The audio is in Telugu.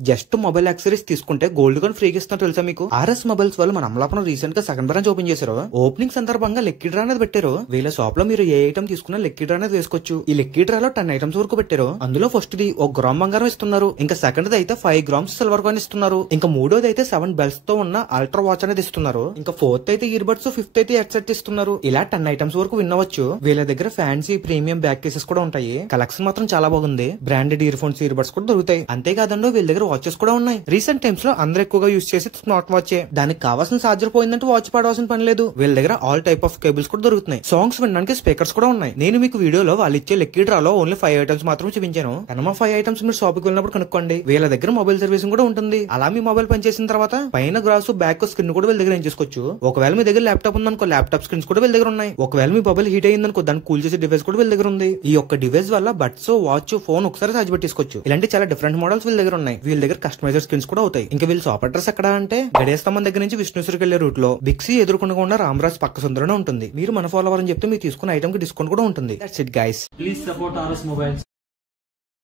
జస్ట్ మొబైల్ యాక్సెసరీస్ తీసుకుంటే గోల్డ్ కాయిన్ ఫ్రీగా ఇస్తున్నారు తెలుసా మీకు? ఆర్ఎస్ మొబైల్స్ వాళ్ళు మన అమలాపురం రీసెంట్ గా సెకండ్ బ్రాంచ్ ఓపెన్ చేశారు. ఓపెనింగ్ సందర్భంగా లక్కీ డ్రా అనేది పెట్టారు. వీళ్ళ షాప్ లో మీరు ఏ ఐటమ్ తీసుకున్నా లక్కీ డ్రా అనేది వేసుకోవచ్చు. ఈ లక్కీ డ్రాలో 10 ఐటమ్స్ వరకు పెట్టారు. అందులో ఫస్ట్ ది 1 గ్రామ్ బంగారం ఇస్తున్నారు. ఇంకా సెకండ్ ది అయితే 5 గ్రామ్స్ సిల్వర్ కాయిన్ ఇస్తున్నారు. ఇంకా మూడోది అయితే 7 బెల్స్ తో ఉన్న అల్ట్రా వాచ్ అనేది ఇస్తున్నారు. ఇంకా ఫోర్త్ అయితే ఇయర్ బడ్స్, ఫిఫ్త్ అయితే హెడ్సెట్ ఇస్తున్నారు. ఇలా 10 ఐటమ్స్ వరకు విన్నవచ్చు. వీళ్ళ దగ్గర ఫ్యాన్సీ ప్రీమియం బ్యాక్ కేసెస్ కూడా ఉంటాయి. కలెక్షన్ మాత్రం చాలా బాగుంది. Branded ear phones, ear buds కూడా దొరుకుతాయి. అంతేకాదండి వీళ్ళ దగ్గర వాచెస్ కూడా ఉన్నాయి. రీసెంట్ టైమ్స్ లో అందరూ ఎక్కువగా యూజ్ చేసి స్మార్ట్ వాచ్. దానికి కావాల్సిన చార్జర్ పోయిందంటే వాచ్ పడవలసిన పని లేదు. వీళ్ళ దగ్గర ఆల్ టైప్ ఆఫ్ కేబుల్స్ కూడా దొరుకుతున్నాయి. సాంగ్స్ వినడానికి స్పీకర్స్ కూడా ఉన్నాయి. నేను మీకు వీడియోలో వాళ్ళు ఇచ్చే లక్కీ డ్రాలో ఓన్లీ 5 ఐటమ్స్ మాత్రం చూపించాను. కనుమ 5 ఐటమ్స్ మీరు షాప్ కి వెళ్ళినప్పుడు కనుక్కోండి. వీళ్ళ దగ్గర మొబైల్ సర్వీసింగ్ కూడా ఉంటుంది. అలా మీ మొబైల్ పనిచేసిన తర్వాత పైన గ్రాస్, బ్యాక్ స్క్రీన్ కూడా వీళ్ళ దగ్గర ఏం చేసుకోవచ్చు. ఒకవేళ మీ దగ్గర ల్యాప్టాప్ ఉందనుకో, ల్యాప్టాప్ స్క్రీన్స్ కూడా వీళ్ళ దగ్గర ఉన్నాయి. ఒకవేళ మీ మొబైల్ హీట్ అయ్యిందనుకో, దాన్ని కూల్ చేసే డివైస్ కూడా వీళ్ళ దగ్గర ఉంది. ఈ ఒక్క డివైస్ వల్ల బడ్స్, వాచ్, ఫోన్ ఒకసారి ఛార్జ్ పెట్టించుకోవచ్చు. ఇలాంటి చాలా డిఫరెంట్ మోడల్స్ వీళ్ళ దగ్గర ఉన్నాయి. వీళ్ళ దగ్గర కస్టమైజర్ స్క్రీన్స్ కూడా అవుతాయి. ఇంకా వీళ్ళ షాప్ అడ్రస్ ఎక్కడ అంటే గడియాస్తంభం దగ్గర నుంచి విష్ణుశ్వరికి వెళ్లే రూట్ లో బిక్సీ ఎదుర్కొనకుండా రామరాజ్ పక్క సందులోనే ఉంటుంది. మీరు మన ఫాలోవర్ అని చెప్తే మీరు తీసుకున్న ఐటమ్ కి డిస్కౌంట్ కూడా ఉంటుంది. That's it guys. Please support RS Mobiles.